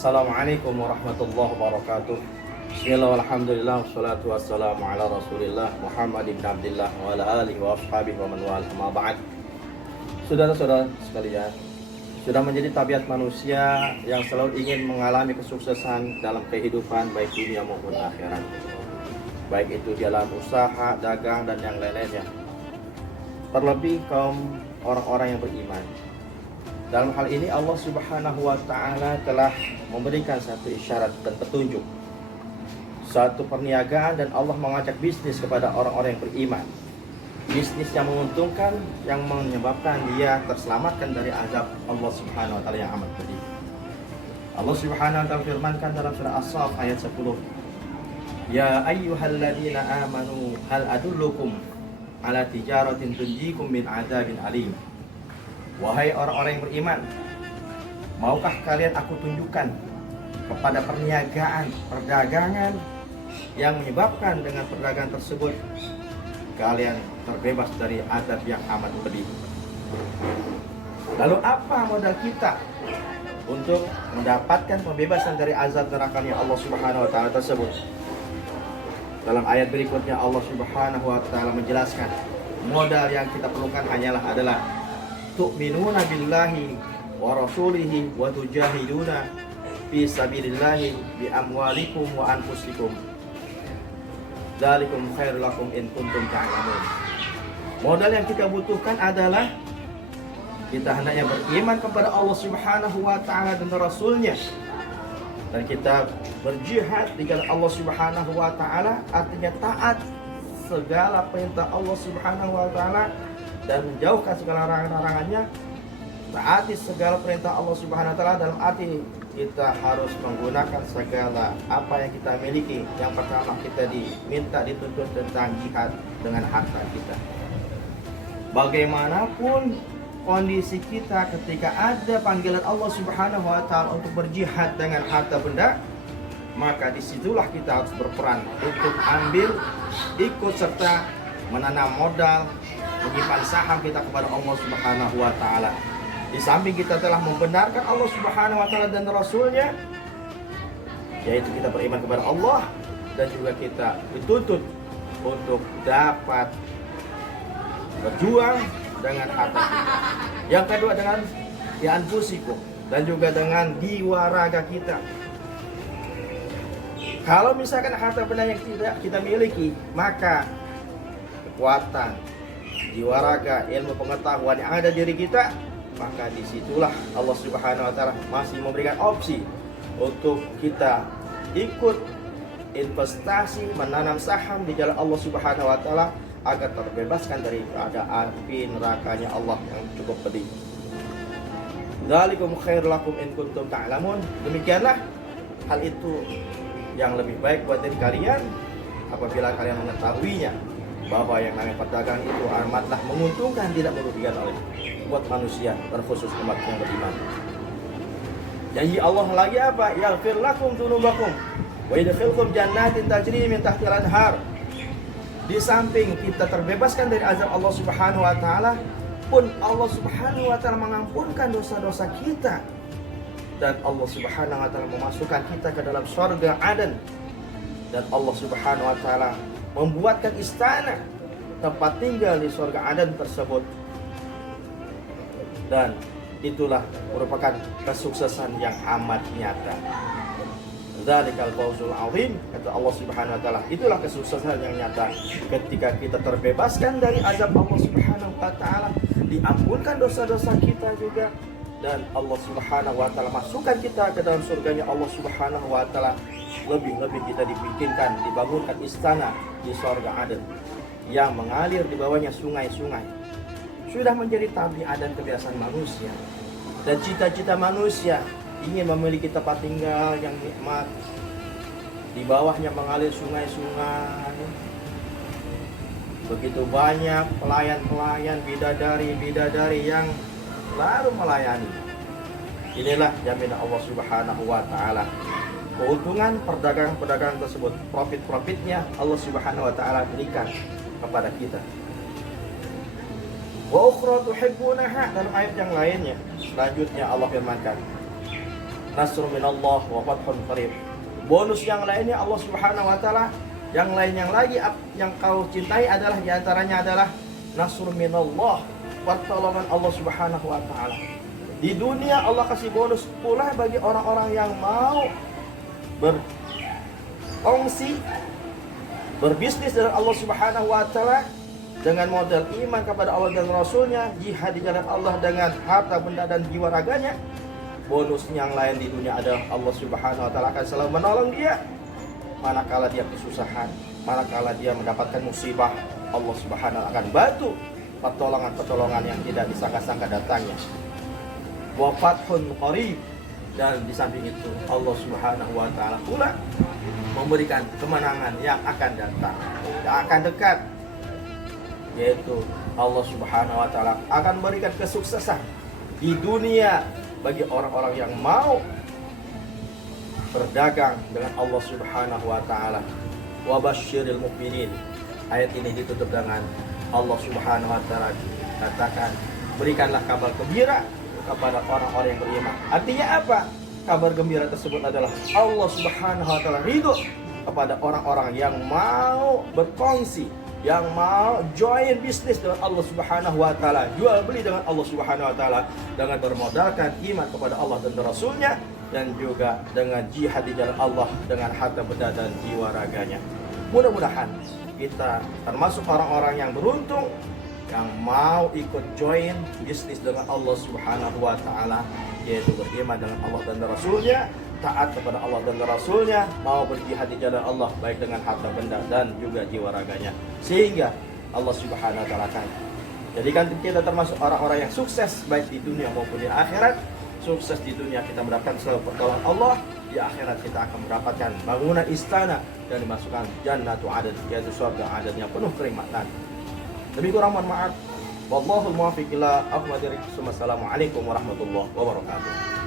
Assalamualaikum warahmatullahi wabarakatuh. Bismillah, alhamdulillah, wassalatu wassalamu ala rasulillah Muhammad ibn Abdillah wa ala alihi wa ashabihi wa man wala amma ba'd. Saudara-saudara sekalian, sudah menjadi tabiat manusia yang selalu ingin mengalami kesuksesan dalam kehidupan baik dunia maupun akhirat, baik itu dalam usaha, dagang, dan yang lain-lainnya. Terlebih kaum orang-orang yang beriman. Dalam hal ini Allah Subhanahu wa Ta'ala telah memberikan satu isyarat dan petunjuk, satu perniagaan, dan Allah mengajak bisnis kepada orang-orang yang beriman. Bisnis yang menguntungkan, yang menyebabkan dia terselamatkan dari azab Allah Subhanahu wa Ta'ala yang amat pedih. Allah Subhanahu wa Ta'ala firmankan dalam surah As-Saff ayat 10, Ya ayyuhalladzina amanu hal adullukum ala tijaratin tunjikum min azabin alim. Wahai orang-orang yang beriman, maukah kalian aku tunjukkan kepada perniagaan, perdagangan yang menyebabkan dengan perdagangan tersebut kalian terbebas dari azab yang amat pedih. Lalu apa modal kita untuk mendapatkan pembebasan dari azab nerakanya Allah Subhanahu wa Ta'ala tersebut? Dalam ayat berikutnya Allah Subhanahu wa Ta'ala menjelaskan, modal yang kita perlukan adalah tu'minuna billahi wa rasulihi wa tujahiduna fi sabilillahi bi amwalikum wa anfusikum. Dzalikum khairul lakum in kuntum ta'lamun. Modal yang kita butuhkan adalah kita hendaknya beriman kepada Allah Subhanahu wa Ta'ala dan Rasulnya, dan kita berjihad di jalan Allah Subhanahu wa Ta'ala, artinya taat segala perintah Allah Subhanahu wa Ta'ala dan menjauhkan segala larangannya. Taati segala perintah Allah Subhanahu wa Ta'ala dalam arti kita harus menggunakan segala apa yang kita miliki. Yang pertama, kita dituntut tentang jihad dengan harta kita. Bagaimanapun kondisi kita ketika ada panggilan Allah Subhanahu wa Ta'ala untuk berjihad dengan harta benda, maka disitulah kita harus berperan untuk ambil, ikut serta menanam modal, menyimpan saham kita kepada Allah Subhanahu wa Ta'ala. Di samping kita telah membenarkan Allah Subhanahu wa Ta'ala dan Rasulnya, yaitu kita beriman kepada Allah, dan juga kita dituntut untuk dapat berjuang dengan harta kita. Yang kedua dengan anfusikum, dan juga dengan jiwa raga kita. Kalau misalkan harta benda yang tidak kita miliki, maka kekuatan, jiwa raga, ilmu pengetahuan yang ada di diri kita, maka disitulah Allah Subhanahu wa Ta'ala masih memberikan opsi untuk kita ikut investasi, menanam saham di jalan Allah Subhanahu wa Ta'ala agar terbebaskan dari keadaan api nerakanya Allah yang cukup pedih. Dzalikum khairul lakum in kuntum ta'lamun. Demikianlah hal itu yang lebih baik buat diri kalian apabila kalian mengetahuinya, bahwa yang namanya perdagangan itu amatlah menguntungkan, tidak merugikan oleh buat manusia, terkhusus umat yang beriman. Janji Allah lagi apa? Yaghfir lakum dzunubakum wa yadkhilkum jannatin tajri min tahtiha al-anhar. Di samping kita terbebaskan dari azab Allah Subhanahu wa Ta'ala, pun Allah Subhanahu wa Ta'ala mengampunkan dosa-dosa kita, dan Allah Subhanahu wa Ta'ala memasukkan kita ke dalam surga Aden, dan Allah Subhanahu wa Ta'ala membuatkan istana tempat tinggal di surga Aden tersebut. Dan itulah merupakan kesuksesan yang amat nyata. Dzalikal fawzul azim, kata Allah Subhanahu wa Ta'ala, itulah kesuksesan yang nyata ketika kita terbebaskan dari azab Allah Subhanahu wa Ta'ala, diampunkan dosa-dosa kita juga, dan Allah Subhanahu wa Ta'ala masukkan kita ke dalam surganya Allah Subhanahu wa Ta'ala. Lebih-lebih kita dibikinkan, dibangunkan istana di surga Aden yang mengalir di bawahnya sungai-sungai. Sudah menjadi tabiat dan kebiasaan manusia, dan cita-cita manusia ingin memiliki tempat tinggal yang nikmat, di bawahnya mengalir sungai-sungai. Begitu banyak pelayan-pelayan, bidadari-bidadari yang selalu melayani. Inilah jaminan Allah Subhanahu wa Ta'ala. Keuntungan perdagangan-perdagangan tersebut, profit-profitnya Allah Subhanahu wa Ta'ala berikan kepada kita. Wa ukhra tuhibbunaha, dalam ayat yang lainnya selanjutnya Allah firmankan, nasrun minallah wa fathun qarib. Bonus yang lainnya Allah Subhanahu wa taala, yang lagi yang kau cintai adalah diantaranya adalah nasrun minallah, pertolongan Allah Subhanahu wa taala. Di dunia Allah kasih bonus pula bagi orang-orang yang mau berkongsi, berbisnis dengan Allah Subhanahu wa taala dengan modal iman kepada Allah dan Rasulnya, jihad di jalan Allah dengan harta benda dan jiwa raganya. Bonus yang lain di dunia adalah Allah Subhanahu wa taala akan selalu menolong dia manakala dia kesusahan, manakala dia mendapatkan musibah. Allah Subhanahu wa taala akan bantu pertolongan-pertolongan yang tidak disangka-sangka datangnya. Wa fathun qarib, dan di samping itu Allah Subhanahu wa taala pula memberikan kemenangan yang akan datang, yang akan dekat, yaitu Allah Subhanahu wa taala akan memberikan kesuksesan di dunia bagi orang-orang yang mau berdagang dengan Allah Subhanahu wa taala. Wa basyiril mu'minin. Ayat ini ditutup dengan Allah Subhanahu wa taala katakan, berikanlah kabar gembira kepada orang-orang yang beriman. Artinya apa? Kabar gembira tersebut adalah Allah Subhanahu wa taala ridho kepada orang-orang yang mau berkongsi, yang mau join bisnis dengan Allah Subhanahu wa taala, jual beli dengan Allah Subhanahu wa taala, dengan bermodalkan iman kepada Allah dan Rasulnya, dan juga dengan jihad di jalan Allah dengan harta benda dan jiwa raganya. Mudah-mudahan kita termasuk orang-orang yang beruntung yang mau ikut join bisnis dengan Allah Subhanahu wa taala, yaitu beriman dengan Allah dan Rasulnya, taat kepada Allah dan Rasulnya, mau berjihad di jalan Allah baik dengan harta benda dan juga jiwa raganya, sehingga Allah Subhanahu wa taala akan jadikan kita termasuk orang-orang yang sukses baik di dunia maupun di akhirat. Sukses di dunia kita mendapatkan selalu pertolongan Allah, di akhirat kita akan mendapatkan bangunan istana dan dimasukkan jannatu adn, yaitu surga adn yang penuh kenikmatan. Lebih kurang mohon maaf. Wallahul muwaffiq ila aqwamit thoriq. Wassalamualaikum warahmatullahi wabarakatuh.